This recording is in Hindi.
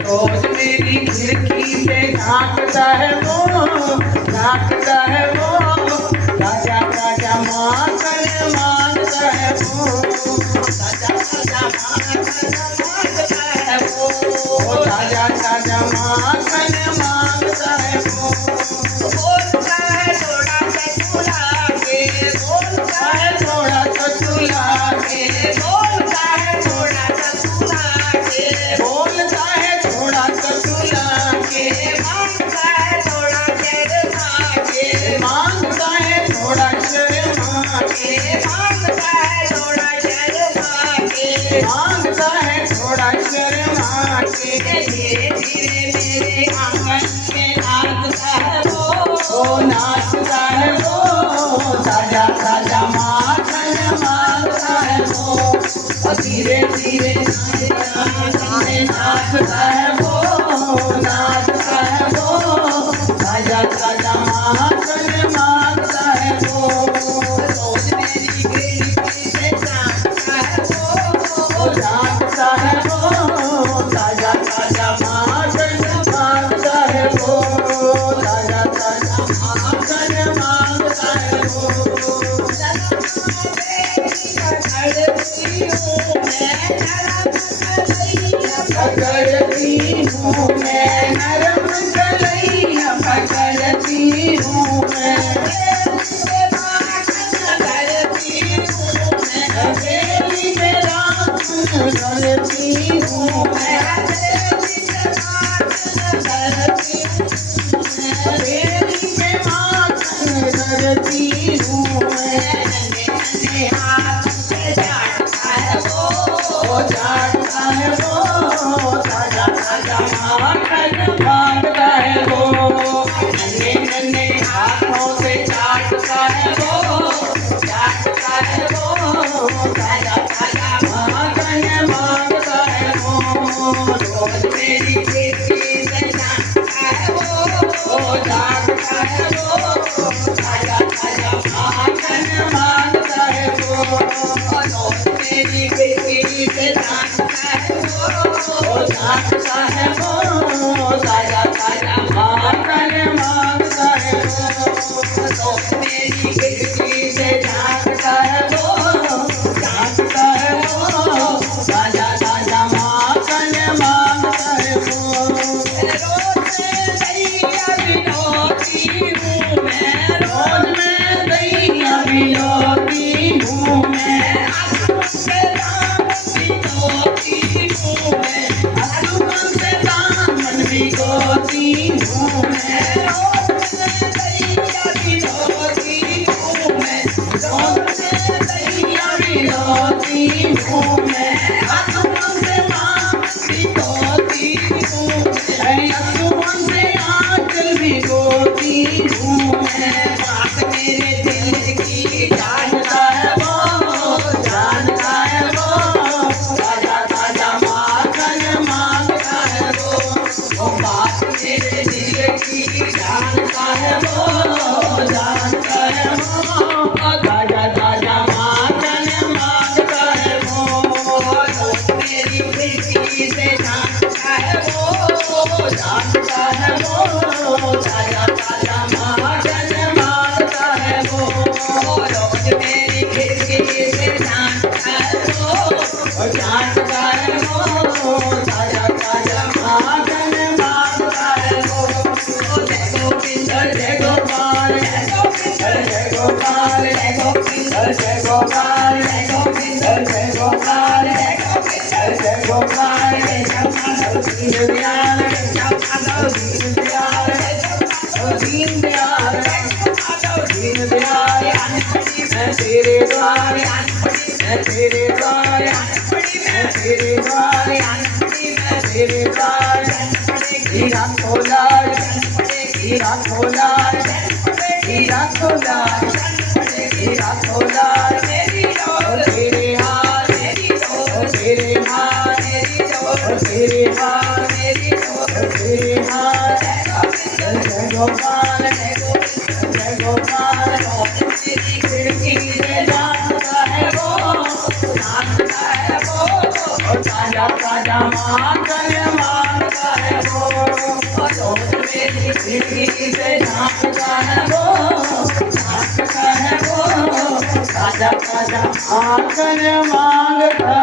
रोज मेरी खिड़की से झांकता है वो, झांकता है वो, ताजा ताजा माखन मांगता है वो, ताजा ताजा माखन मांगता है वो, ताजा ताजा माखन मांगता है वो। बोलता है थोड़ा सा चूल्हा के, बोलता है थोड़ा सा चूल्हा के, बोलता है थोड़ा सा चूल्हा के, बोलता है थोड़ा सा चूल्हा के, मांगता है थोड़ा शर्मा के, मांगता है थोड़ा शर्मा के, मांगता है थोड़ा शर्मा के, मांगता है थोड़ा शर्मा के। धीरे धीरे मेरे आंगन में नाचता है वो, नाचता है वो, ताजा ताजा माखन मांगता है वो। धीरे धीरे नाचता है वो, नाचता है वो, ताजा ताजा माखन मांगता है वो। रोज मेरी खिड़की से झांकता है वो, झांकता है वो, ताजा ताजा माखन मांगता है वो, ताजा ताजा माखन मांगता है वो। पकड़ती हूँ मैं नरम कलैया, पकड़ती हूँ मैं, करती हूँ मैं, हथेली पे राखन करती हूँ मैं, हथेली पे माखन करती हूँ मैं। नन्हे हाथ से चाटता है वो, चाटता है वो, ताजा ताजा माखन मांगता है वो। नन्हे नन्हे हाथों से चाटता है वो, चाटता है वो, ताजा ताजा माखन मांगता है वो। रोज मेरी खिड़की से झांकता है वो, झांकता है वो, ताजा ताजा माखन मांगता है वो। रोज मेरी खिड़की से झांकता है वो, झांकता है वो, ताजा ताजा माखन मांगता है वो। रोज मेरी खिड़की से झांकता है वो, झांकता है वो, ताजा ताजा माखन मांगता है वो। रोज दैया बिलोती हूँ मैं, रोज मैं दैया बिलोती हूँ मैं, आसुओं से दामन भिगोती हूँ मैं, आसुओं से दामन भिगोती हूँ मैं। रोज मैं दैया बिलोती हूँ मैं, रोज मैं दैया बिलोती हूँ मैं, आसुओं से दामन भिगोती हूँ मैं, आसुओं से आंचल भिगोती हूँ मैं। बात मेरे दिल की जानता है वो, जानता है वो, ताजा ताजा माखन मांगता है वो। बात मेरे दिल की जानता है वो, जानता है वो, ताजा ताजा माखन मांगता है वो। रोज मेरी खिड़की से झांकता है वो, झांकता है वो, ताजा ताजा माखन मांगता है वो। रोज मेरी खिड़की से झांकता है वो, झांकता है वो, ताजा ताजा माखन मांगता है वो। जय गोविंद जय गोपाल, जय गोविंद जय गोपाल, जय गोविंद जय गोपाल, जय गोविंद जय गोपाल, जय गोविंद जय गोपाल, जय जगन्नाथ दीन दयाल, जय जगन्नाथ दीन दयाल, जय जगन्नाथ दीन दयाल, जय जगन्नाथ दीन दयाल। अनपढ़ी मैं तेरे द्वार, अनपढ़ी मैं तेरे द्वार, अनपढ़ी मैं तेरे द्वार, अनपढ़ी मैं तेरे द्वार। हीरा खोलार, हीरा खोलार, हीरा खोलार, हीरा खोलार, मेरी डोर तेरे हाथ, मेरी डोर तेरे हाथ, मेरी डोर तेरे हाथ, मेरी डोर तेरे हाथ। जय गोपाल, जय गोविंद जय गोपाल। रोज मेरी खिड़की से झांकता है वो, झांकता है वो, ताजा ताजा माखन मांगता खिड़की से झांकता है वो, झांकता है वो, राजा राजा आंगन मांगता